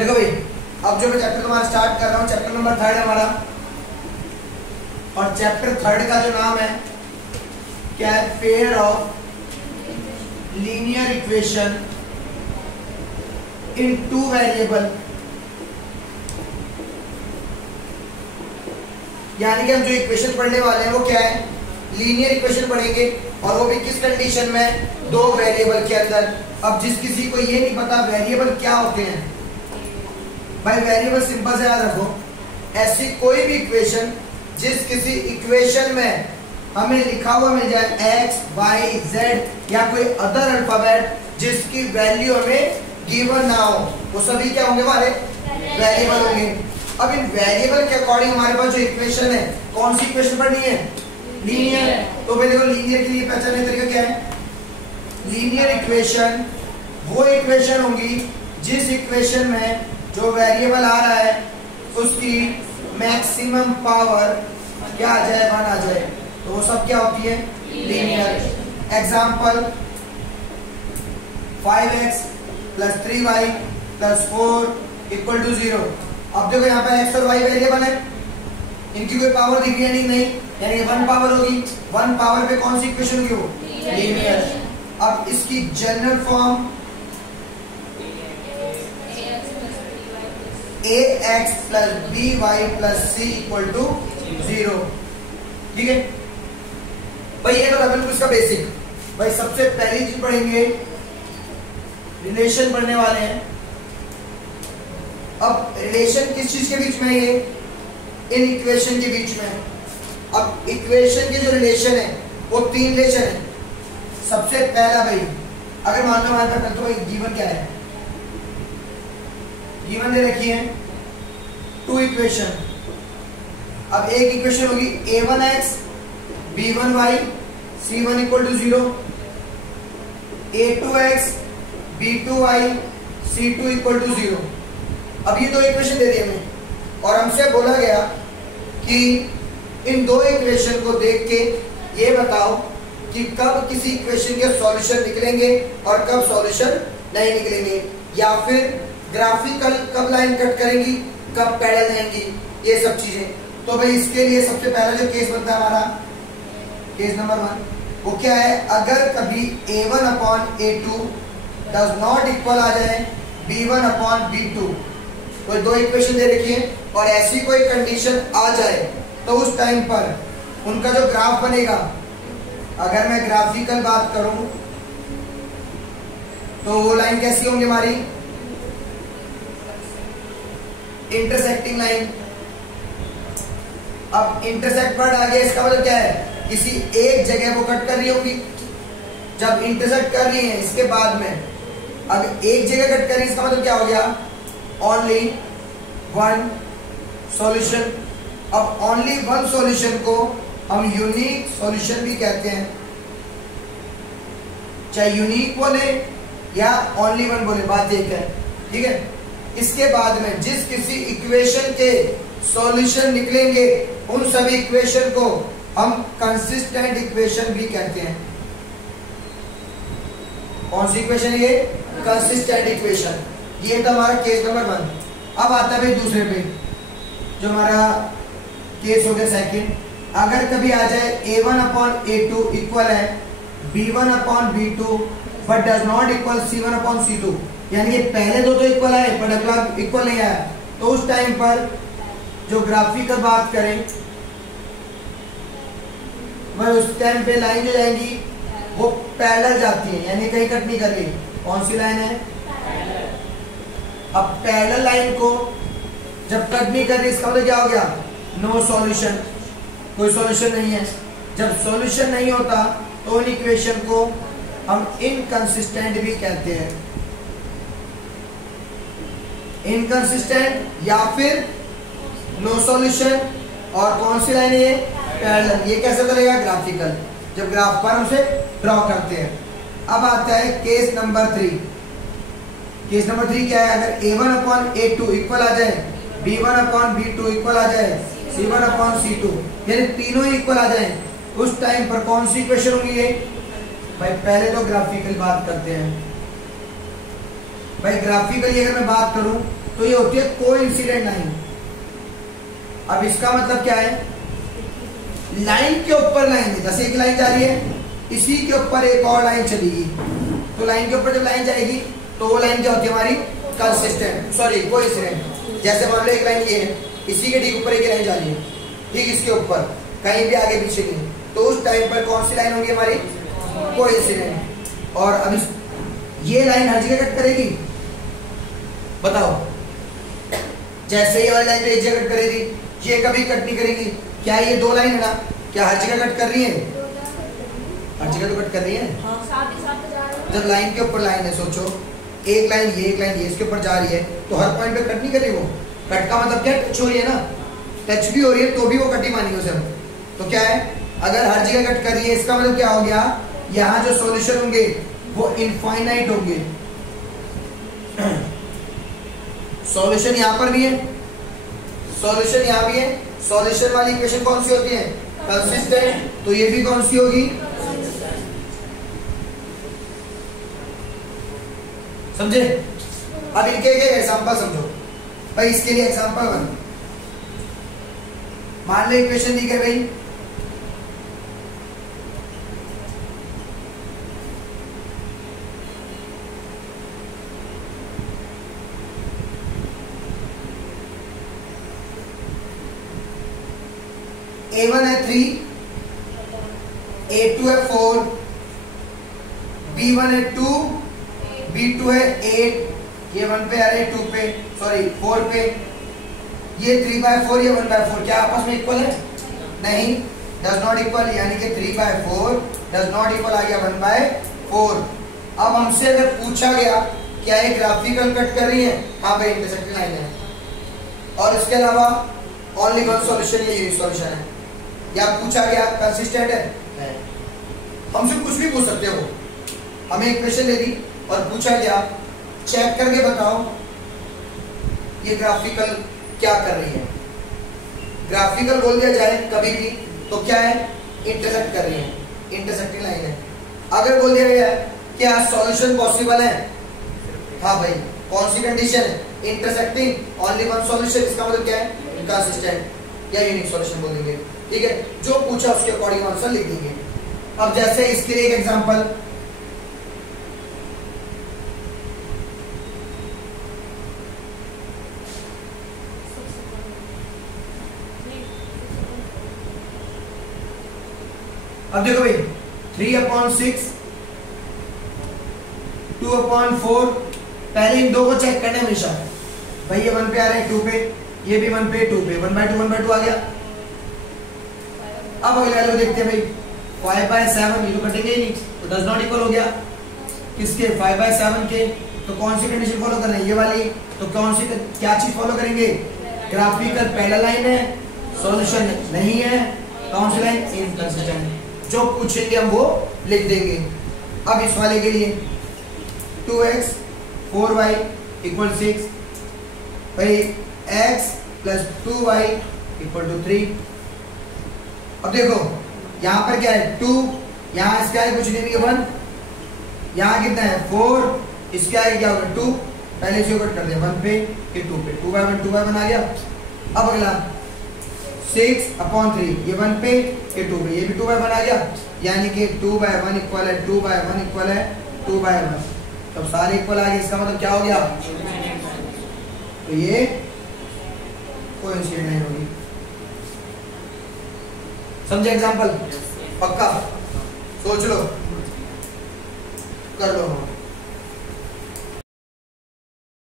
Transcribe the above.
देखो भाई, अब जो मैं चैप्टर तुम्हारा स्टार्ट कर रहा हूँ, चैप्टर नंबर 3 है हमारा, और चैप्टर 3 का जो नाम है क्या है, pair of linear equation in two variable. यानी कि हम जो इक्वेशन पढ़ने वाले हैं वो क्या है, लीनियर इक्वेशन पढ़ेंगे, और वो भी किस कंडीशन में, दो वेरिएबल के अंदर। अब जिस किसी को ये नहीं पता वेरिएबल क्या होते हैं, भाई वेरिएबल सिंपल से याद रखो, ऐसी कोई भी इक्वेशन जिस किसी इक्वेशन में हमें लिखा हुआ मिल जाए x, y, z या कोई अदर अल्फाबेट जिसकी वैल्यू हमें गिवन ना हो, वो सभी क्या होंगे, हमारे वेरिएबल होंगे। अब इन वेरिएबल के अकॉर्डिंग हमारे पास जो इक्वेशन है, कौन सी इक्वेशन पढ़नी है, लीनियर। तो भाई देखो, लीनियर के लिए पहचानने का तरीका क्या है, लीनियर इक्वेशन वो इक्वेशन होंगी जिस इक्वेशन में जो वेरिएबल आ रहा है उसकी मैक्सिमम पावर क्या आ जाए, 1 आ जाए, तो वो सब क्या होती है, लीनियर। Example 5x + 3y + 4 = 0। अब देखो यहाँ पे x और y वेरिएबल है, इनकी कोई पावर दिख रही है, नहीं, यानी 1 पावर होगी, 1 पावर पे कौन सी इक्वेशन होगी, वो लीनियर। अब इसकी general form ax + by + c = 0, ठीक है भाई। ये तो डबल क्विज का बेसिक। भाई सबसे पहली चीज पढ़ेंगे, रिलेशन पढ़ने वाले हैं। अब रिलेशन किस चीज के बीच में है, ये इन इक्वेशन के बीच में है। अब इक्वेशन के जो रिलेशन है वो 3 रिलेशन है। सबसे पहला भाई, अगर मान लो हमारे पास, तो भाई गिवन क्या है, गिवन दे रखी है 2 इक्वेशन। अब एक इक्वेशन होगी a1x b1y c1 = 0, a2x b2y c2 = 0। अब ये 2 इक्वेशन दे दी हमें, और हमसे बोला गया कि इन 2 इक्वेशन को देख के ये बताओ कि कब किसी इक्वेशन के सॉल्यूशन निकलेंगे और कब सॉल्यूशन नहीं निकलेंगे, या फिर ग्राफिकल कब लाइन कट करेंगी, कब पैरेलल जाएंगी, ये सब चीजें। तो भाई इसके लिए सबसे पहला जो केस बनता है हमारा, केस नंबर 1, वो क्या है, अगर कभी a1/a2 डज नॉट इक्वल आ जाए b1/b2, कोई 2 इक्वेशन दे रखी है और ऐसी कोई कंडीशन आ जाए, तो उस टाइम पर उनका जो ग्राफ बनेगा, अगर मैं ग्राफिकल बात करूं तो वो लाइन कैसी होंगी हमारी, इंटरसेक्टिंग लाइन। अब इंटरसेक्ट वर्ड आ गया, इसका मतलब क्या है, किसी एक जगह वो कट कर रही होगी। जब इंटरसेक्ट कर रही है, इसके बाद में अगर एक जगह कट कर रही है, इसका मतलब क्या हो गया, ओनली 1 सॉल्यूशन। अब ओनली 1 सॉल्यूशन को हम यूनिक सॉल्यूशन भी कहते हैं, चाहे यूनिक बोले या ओनली 1 बोले, बात एक है, ठीक है। इसके बाद में जिस किसी इक्वेशन के सॉल्यूशन निकलेंगे, उन सभी इक्वेशन को हम कंसिस्टेंट इक्वेशन भी कहते हैं। कौन सी इक्वेशन है ये, कंसिस्टेंट इक्वेशन। ये था हमारा केस नंबर 1। अब आता है भाई दूसरे पे, जो हमारा केस हो गया सेकंड। अगर कभी आ जाए a1/a2 इक्वल है b1/b2 but does not equal c1/c2, यानी कि पहले दो तो इक्वल आए पर अगला इक्वल नहीं आया, तो उस टाइम पर जो ग्राफिकल बात करें, वह उस टाइम पे लाइन जो जाएंगी वो पैरेलल जाती है, यानी कहीं कट नहीं कर रही। कौन सी लाइन है, अब पैरेलल लाइन को जब कट नहीं कर रही, इसका मतलब क्या हो गया, नो सॉल्यूशन, कोई सॉल्यूशन नहीं है। जब सॉल्यूशन नहीं होता तो उन इक्वेशन को हम इनकंसिस्टेंट भी कहते हैं, इनकंसिस्टेंट या फिर नो सॉल्यूशन। और कौन सी लाइन है ये, पैरेलल। ये कैसे करेगा, ग्राफिकल, जब ग्राफ पर हम उसे ड्रॉ करते हैं। अब आता है केस नंबर 3। केस नंबर 3 क्या है, अगर a1/a2 इक्वल आ जाए, b1/b2 इक्वल आ जाए, c1/c2, यानी तीनों इक्वल आ जाए, उस टाइम पर कौन सी इक्वेशन होगी ये, भाई पहले तो ग्राफिकल बात करते हैं। भाई ग्राफिकली अगर मैं बात करूं तो ये होती है कोइंसिडेंट लाइन। अब इसका मतलब क्या है, लाइन के ऊपर लाइन है, जैसे एक लाइन जा रही है, इसी के ऊपर एक और लाइन चलेगी, तो लाइन के ऊपर जब लाइन जाएगी तो वो लाइन क्या होती है हमारी, कंसिस्टेंट, सॉरी कोइंसिडेंट। जैसे मान लो एक लाइन ये है, इसी के ठीक ऊपर एक लाइन जा रही है, ठीक इसके ऊपर कहीं भी आगे पीछे नहीं, तो उस टाइम पर कौन सी लाइन होगी हमारी, कोइंसिडेंट। और अब ये लाइन हर जगह कट करेगी, बताओ, जैसे ये वाली लाइन एक जगह कट करेगी, ये कभी कट नहीं करेगी। क्या ये दो लाइन है ना, क्या हर जगह कट कर रही है, हर जगह तो कट कर रही है। जब लाइन के ऊपर लाइन है, सोचो एक लाइन ये, एक लाइन ये, इसके ऊपर जा रही है, तो हर पॉइंट पे कट नहीं करेगी वो। कट का मतलब क्या, टच हो रही है ना, टच भी हो रही है तो भी वो कटी मानेंगे उसे हम। तो क्या है, अगर हर जगह कट कर रही है, इसका मतलब क्या हो गया, यहाँ जो सॉल्यूशन होंगे वो इनफाइनाइट होंगे। सॉल्यूशन यहाँ पर भी है, सॉल्यूशन यहाँ भी है। सॉल्यूशन वाली इक्वेशन कौन सी होती है, कंसिस्टेंट, तो ये भी कौन सी होगी, समझे। अब इनके एक एग्जांपल समझो भाई, इसके लिए एग्जांपल 1, मान लो इक्वेशन दी गई भाई, A1 है 3, A2 है 4, B1 है 2, B2 है 8, ये 1 पे आ रहे 2 पे, सॉरी 4 पे, ये 3/4, ये 1/4, क्या आपस में इक्वल है, नहीं, डज नॉट इक्वल, यानी कि 3/4 डज नॉट इक्वल आ गया 1/4। अब हमसे अगर पूछा गया क्या ये ग्राफिकल कट कर रही है, हाँ भाई इंटरसेक्टिंग लाइन है, और इसके अलावा ओनली वन सॉल्यूशन, ये यूनिक सॉल्यूशन है, या पूछा गया कंसिस्टेंट है, हमसे कुछ भी पूछ सकते हो। हमें इक्वेशन दे दी और पूछा गया चेक करके बताओ ये ग्राफिकल क्या कर रही है। ग्राफिकल बोल दिया जाए कभी भी तो क्या है, इंटरसेक्ट कर रही है, इंटरसेक्टिंग लाइन है। अगर बोल दिया गया क्या सॉल्यूशन पॉसिबल है, हाँ भाई, कौन सी कंडीशन है, इंटरसेक्टिंग ओनली वन सॉल्यूशन, इसका मतलब क्या है, कंसिस्टेंट या यूनिक सॉल्यूशन बोल देंगे, ठीक है। जो पूछा उसके अकॉर्डिंग आंसर लिख देंगे। अब जैसे इसके लिए एक एग्जांपल, अब देखो भाई 3/6 2/4, पहले इन दो को चेक करना हमेशा भाई, ये 1 पे आ रहे हैं 2 पे, ये भी 1 पे 2 पे, 1/2 आ गया। अब अगले वाले को देखते हैं भाई 5/7, ये तो कटेंगे ही नहीं, तो डज नॉट इक्वल हो गया किसके, 5/7 के। तो कौन सी कंडीशन फॉलो कर रहे हैं, ये वाली, तो कौन सी क्या चीज फॉलो करेंगे, ग्राफिकल पैरेलल लाइन है, सॉल्यूशन नहीं है, कौन सी लाइन, इनकंसिस्टेंट। जो पूछेंगे हम वो लिख देंगे। अब इस वाले के लिए 2x 4y = 6, भाई x + 2y = 3। अब देखो यहाँ पर क्या है 2, यहाँ इसका है कुछ नहीं, 1, यहाँ कितना है 4, इसका है क्या होगा 2, पहले से कट कर दिया 1 पे, ये 2 पे, 2/1 आ गया। अब अगला 6/3, ये 1 पे, ये 2 पे, ये भी 2/1 आ गया, यानी कि 2/1 इक्वल है 2/1 इक्वल है 2/1। तब सारे इक्वल आ गए, इसका मतलब क्या हो गया, तो ये कोइंसिडेंट नहीं होगी। समझे एग्जांपल, पक्का सोच लो, कर लो।